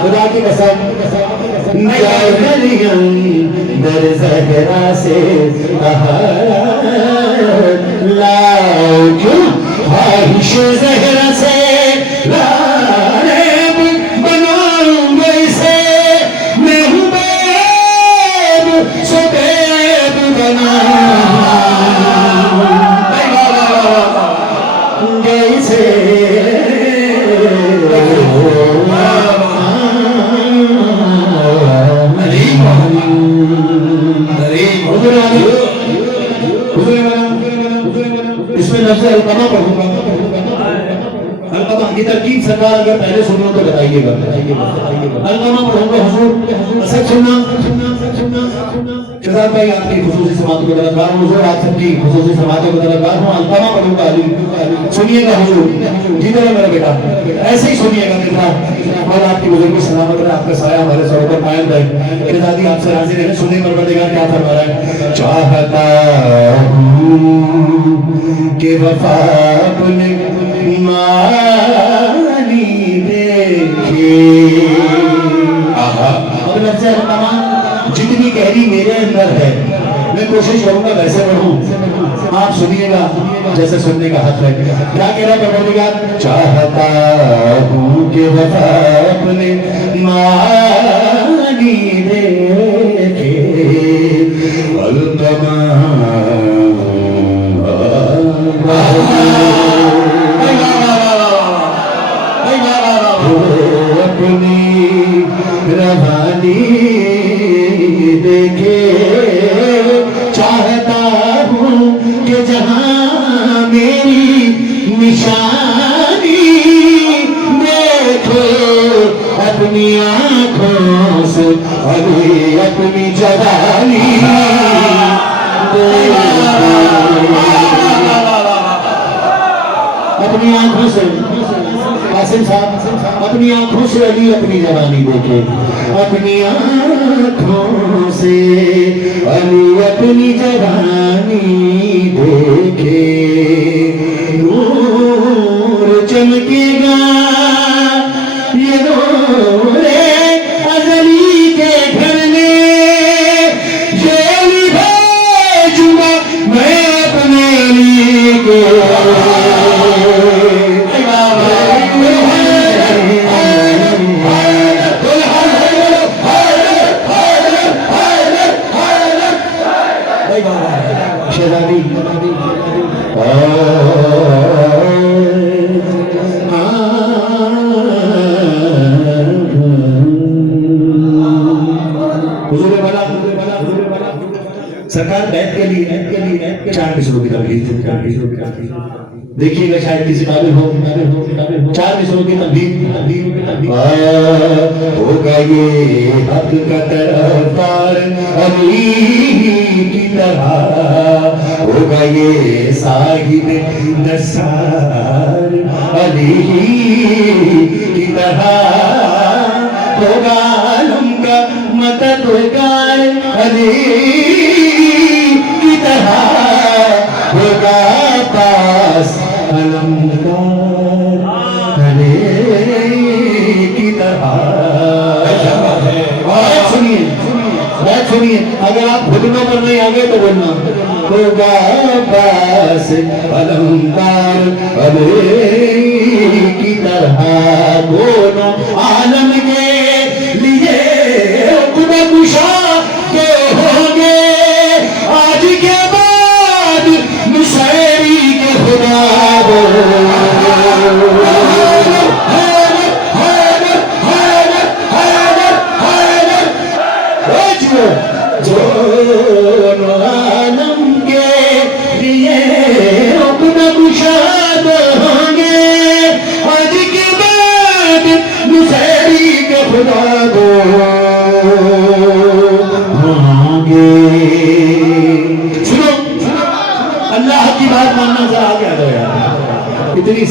खुदा की कसम जाओ मरियम दर ज़हरा से लाओ क्यों ख्वाहिश ज़हरा से लारेब बनाऊंगा इसे मैं हूँ बेब सो बेब बनाऊंगा इसे इसमें लफ्ज़ अलकमा पढ़ूंगा। अलकमा ये तरकीब सरकार अगर पहले सुनी हो तो बताइएगा। अलकमा पढ़ूंगा हुजूर असद सुनना शहजाद भाई आपकी खुसूसी समातों को तलबगार हूँ हुजूर, आप सबकी खुसूसी समातों को तलबगार हूँ। अलकमा पढ़ूंगा अली सुनिएगा हुजूर, जीते रहे मेरा बेटा, ऐसे ही सुनिएगा बेटा। और आपकी बुजुर्ग सलामत रहे, आपका साया हमारे सरों पर कायम रहे। शहजादी आपसे राजी रहे, सुनिए परवरदिगार क्या फरमा रहा है। चाहता हूँ कि वफा अपने मानी देखे। अब लफ्ज़ अलकमा जितनी गहरी मेरे अंदर है मैं कोशिश करूंगा वैसे पढ़ूं, आप सुनिएगा जैसे सुनने का हक है। क्या कह रहा है परवरदिगार? चाहता हूँ कि वफा अपने मानी देखे अलकमा अपनी रवानी देखे। चाहता हूँ कि जहाँ मेरी निशानी देखे अपनी आँखों से अभी अपनी जवानी अपनी आंखों से कासिम साहब अपनी आंखों से अली अपनी जवानी देखे, अपनी आंखों से अली अपनी जवानी देखे। नूर चमकेगा ये नूर अज़ली के घर में, ये अली भेजूंगा मैं अपने अली को। शहजादी सरकार बैठ के लिए 4 मिसरों की तकलीफ देखिएगा, शायद किसी काबिल हो 4 मिसरों की तकलीफ होगा ये हक का तरफदार अली की तरह, होगा ये साहिब दस्तार अली की तरह, होगा आलम का मददगार अली की तरह, होगा पास अलमदार अली की तरह। सुनिए अगर आप घुटनों पर नहीं आ गए तो बोलना, होगा पास अलमदार अली की तरह, दोनों आलम के लिए खुदा के होंगे आज के बाद मुशैरी के खुदा दोनों आलम के लिए खुदा कुशाद होंगे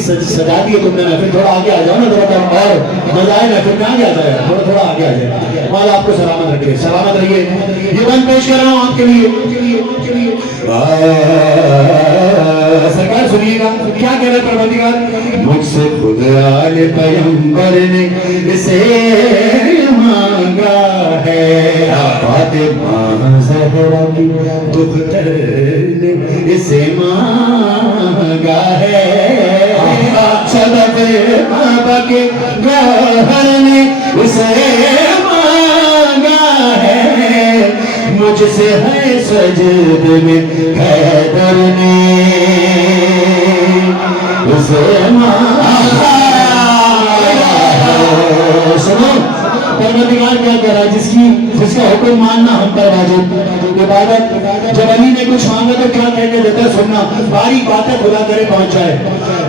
सजा दी है तुमने महफिल, थोड़ा आगे आ जाओ ना, थोड़ा और मजा आए महफिल में, आगे आ जाए, थोड़ा थोड़ा आगे आ जाए। माला आपको सलामत रखिए, सलामत रहिए। ये बंद पेश कर रहा हूँ आपके लिए। सरकार सुनिएगा क्या कह रहे परवरदिगार, मुझसे खुद आले पैगंबर ने इसे मांगा है, फातिमा ज़हरा की दुख्तर ने इसे मांगा है, सदक़े बाबा के गौहर ने इसे मांगा है, मुझसे है सजदे में हैदर ने उसे मांगा। सुनो परवरदिगार क्या कह रहा है, जिसका हुक्म मानना हम पर वाजिब इबादत। जब अली ने कुछ मांगा तो क्या कहने देता, सुनना बारीक बातें खुदा करे पहुंच जाए।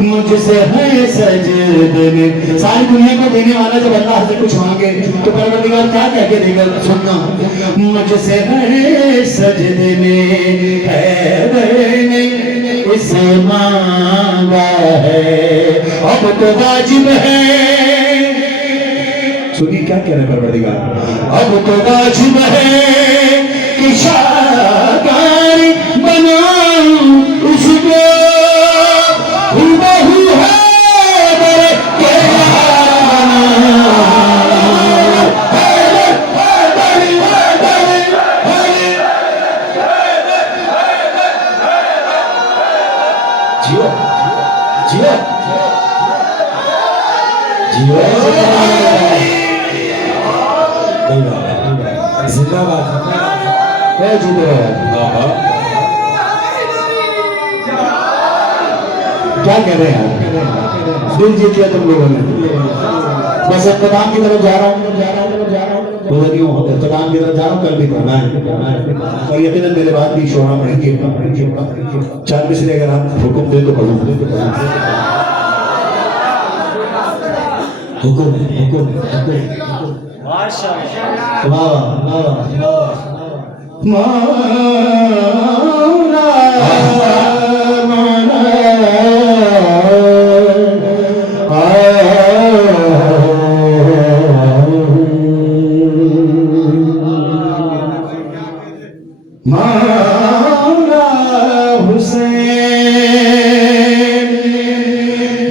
मुझसे है सजदे में, सारी दुनिया को देने वाला जब अल्लाह से कुछ मांगे तो परवरदिगार क्या कह के देगा, सुनना, मुझसे है सजदे में हैदर ने इसे मांगा है, अब तो वाजिब है। सुनिए क्या कह रहे परवरदिगार, अब तो वाजिब है कि शागार बनाऊं उसको, हुबहू है के जियो जियो जियो जिंदाबाद जीते रहे। क्या कह रहे हैं, दिल जीत लिया तुम लोगों ने। बस इख्तिताम की तरफ जा रहा हूँ, इख्तिताम की तरफ जा रहा हूँ, कल भी करना है और यकीनन मेरे बाद भी शोरा पढ़ेंगे। 4 मिसरे अगर आप हुक्म दे तो पढ़ूँ, हुक्म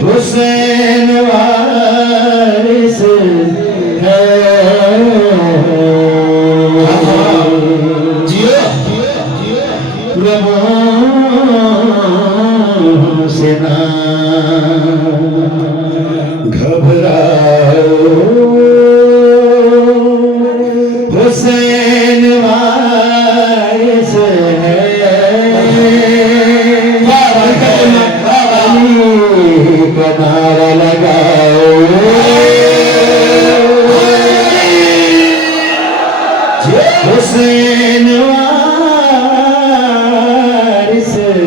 हुसैन वारिस है, से ना घबराओ, हुसैन वारिस है, का नारा लगाओ, हुसैन वारिस है।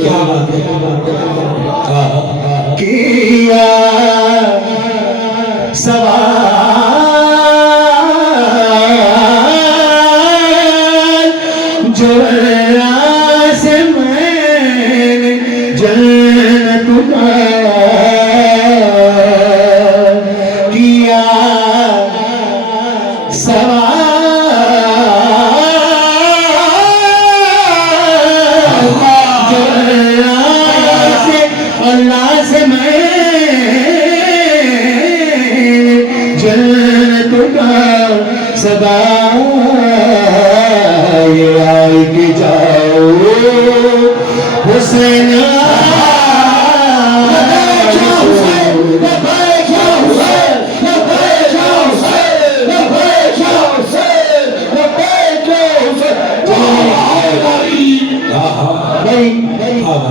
क्या बात है, किया सवाल जो से मैंने जन्नत का किया सवाल, से अल्लाह से मैं जन्नत का सदा ये आई कि जाओ हुसैन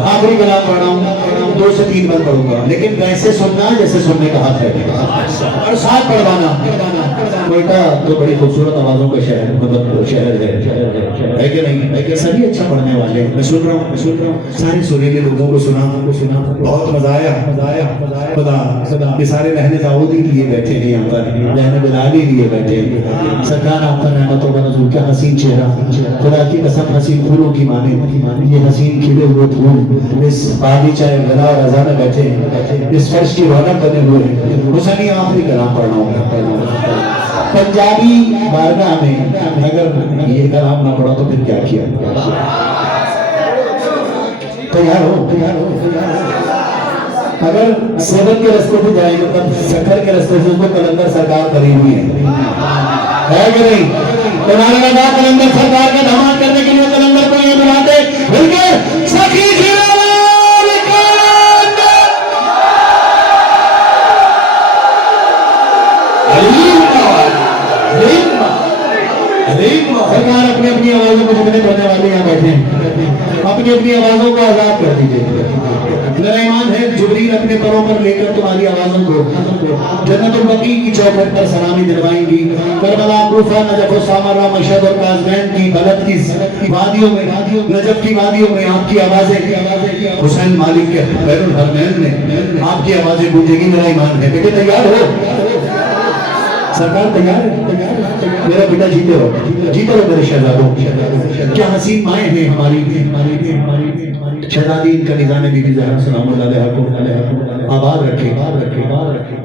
आखिरी कलाम पढ़ रहा हूँ, 2 से 3 बार पढ़ूंगा, लेकिन वैसे सुनना जैसे सुनने का हाथ है और साथ पढ़वाना। कोयटा तो बड़ी खूबसूरत आवाजों का शहर मतलब शहर है कि नहीं? है कि सभी अच्छा पढ़ने वाले मैं सुन रहा हूँ सारे सुरीले लोगों को सुना बहुत मजा आया खुदा ये सारे रहने दाऊदी लिए बैठे हैं यहाँ पर रहने बिलाली लिए बैठे हैं सरकार आप पर रहमतों का नज़ूर क्या हसीन चेहरा खुदा की कसम हसीन फूलों की माने ये हसीन खिले हुए फूल इस बागीचा गला और रजा में बैठे हैं इस फर्श की रौनक बने हुए हैं हुसैनी आखिरी कलाम पढ़ना होगा पंजाबी बारगाह में अगर ये कलाम ना पढ़ा तो फिर क्या किया तैयार हो अगर सेवन के रास्ते पे जाए मतलब शक्कर के रास्ते से उसको कलंदर सरकार करी हुई है कि नहीं? तुम्हारे लगा कलंदर सरकार का धमाल करने के लिए कलंदर को ये बुलाते मिलकर सखी सरकार अपनी अपनी आवाजों को जितने करने वाले यहाँ बैठे हैं अपनी अपनी आवाजों को आजाद कर दीजिए मेरा ईमान है जुबरील अपने परों पर लेकर तुम्हारी आवाजों को जन्नतुल बकी की चौखट पर सलामी दिलवाएंगी Karbala Kufa Najaf Samra Mashhad और काज़मैन की बलद की वादियों में नजफ की वादियों में आपकी आवाजें हुसैन मालिक के बैरुल हरमैन में आपकी आवाजें गूंजेगी मेरा ईमान है बेटे तैयार हो सरकार तैयार है मेरा बेटा जीते रहो मेरे शहजादों क्या हसीन माएँ हैं हमारी शहजादी इनका निजाने बीबी ज़हरा सलाम अलैहा को आबाद रखे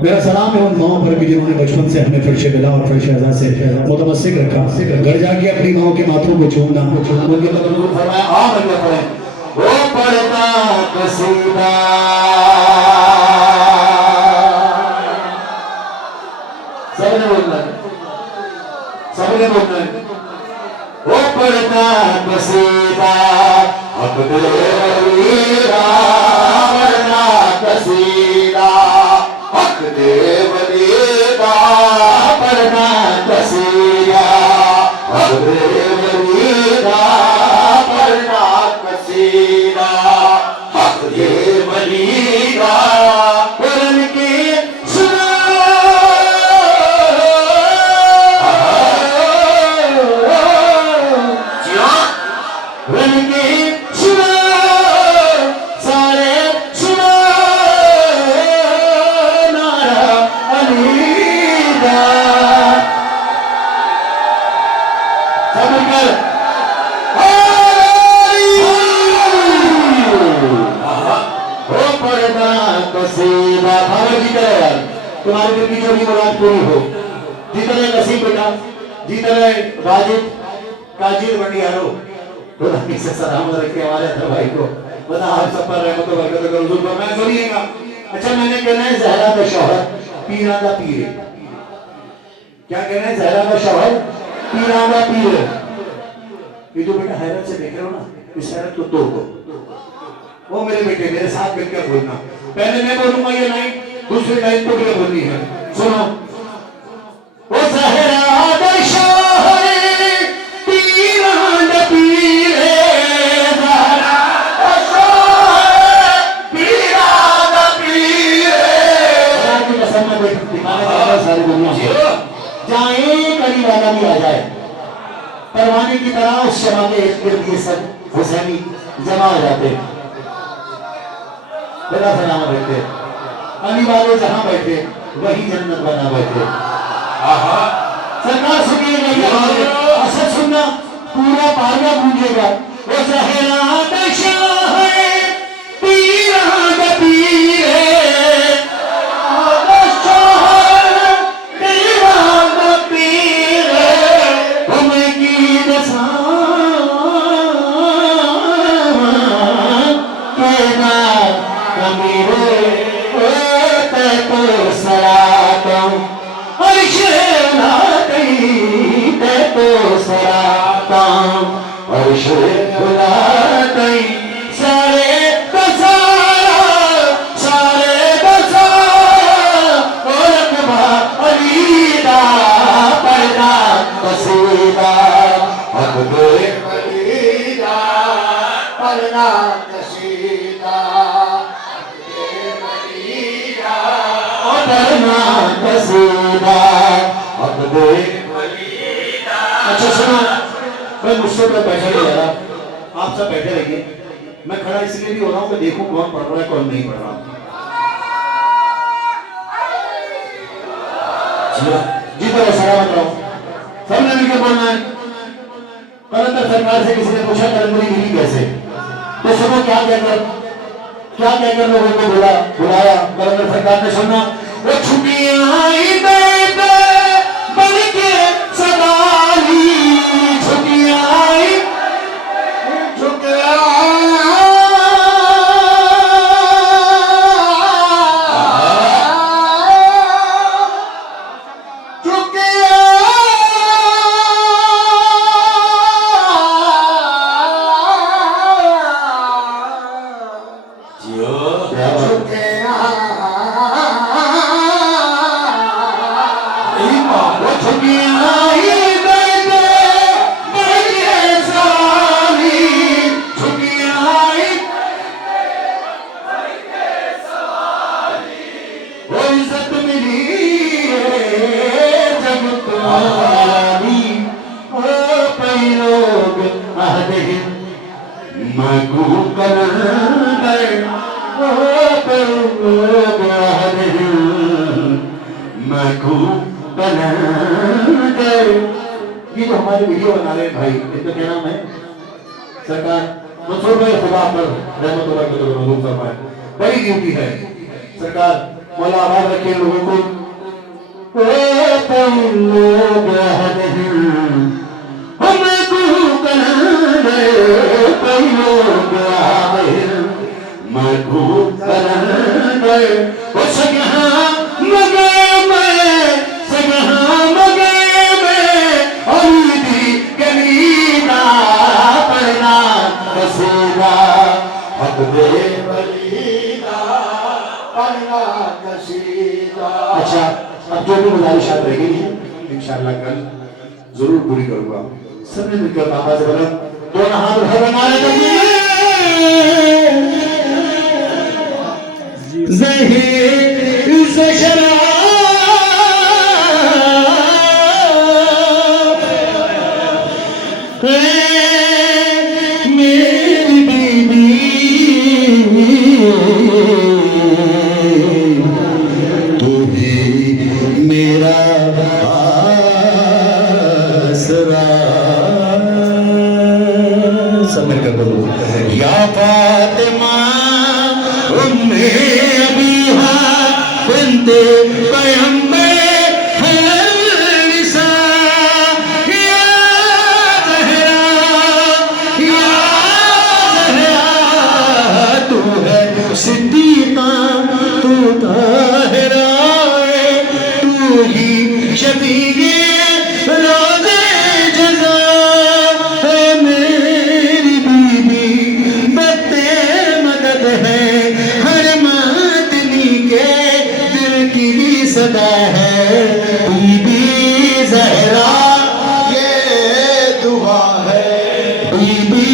मेरा सलाम है उन माओं पर भी जिन्होंने बचपन से हमें फर्श बिला और फर्श अज़ा से मुतमस्सिक रखा घर जाके अपनी माओं के माथों को चूमना उनके मतलब फरमाया आ बंदे पढ़े वो पढ़ता कसीदा सबने बोलना है वो पढ़ता कसीदा हक दे वलीदा पढ़ना कसीदा हक दे वलीदा पढ़ना कसीदा हक दे वलीदा पढ़ना कसीदा हक दे वलीदा पढ़ के तुम्हारे दिल की जो भी मुराद पूरी हो जीता रहे नसीब बेटा जीता रहे वाजिद काजिर बंडियारो खुदा की सलाम रखे हमारे हर भाई को बता आप सब पर रहमत और बरकत करो हुजूर मैं सुनिएगा अच्छा मैंने कहना है ज़हरा का शौहर पीरा का पीर क्या कहना है ज़हरा का शौहर पीरा का पीर ये तो बेटा हैरत से देख रहे हो ना इस हैरत को तोड़ दो वो मेरे बेटे मेरे साथ मिलकर बोलना पहले मैं बोलूंगा ये लाइन दूसरी लाइन को भी बोलनी है सुनो वो ज़हरा का शौहर पीरा का पीर ज़हरा का शौहर पीरा का पीर की कसम में दिखाने वाला सारी दुनिया जाए करीब वाला भी आ जाए परवाने की तरह उस शमा के इर्द गिर्द सब हुसैनी जमा हो जाते बड़ा सलाम बैठे अली वाले जहां बैठे वही जन्नत बना बैठे सरकार सुनिएगा असद सुनना पूरा पारिया गूंजेगा वो ज़हरा का शौहर पीरा का पीर अच्छा सुनो, मैं मुझसे तो पैसा नहीं आ रहा, आप सब बैठे रहिए। मैं खड़ा इसलिए भी हो रहा हूँ कि देखूं कौन पढ़ रहा है कौन नहीं पढ़ रहा। जी तो सलामत रहो, सबने मिलकर बोलना है। कलंदर सरकार से किसी ने पूछा कलंदरी मिली कैसे, तो सुनो क्या कहकर लोगों को बुलाया कलंदर सरकार ने। सुनना, वो छुट्टियां आई बन के सवाली, छुट्टियां आई ये जो हमारे वीडियो बना रहे हैं भाई, इनका क्या नाम है? सरकार मंसूर भाई, खुदा पर रहमत फरमाए। बड़ी ड्यूटी है सरकार, मौला आबाद रखे लोगों को। अच्छा, अब जो भी गुजारिशात रहेगी इंशाअल्लाह कल जरूर पूरी करूंगा। सबने मिलकर बाबा से बोला, दोनों हाथ उठा बनाए मेरी बीबी तू ही मेरा आसरा। सब मिलकर बोलो, या फातिमा उम्मे अबीहा बिन्ते पैगंबर सिद्दीक़ा तू ताहिरा, तू ही शफीक़े रोज़े जज़ा है। मेरी बीबी बत्ते मदद है, हर मातमी के दिल की सदा है। बीबी ज़हरा ये दुआ है, बीबी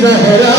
ज़हरा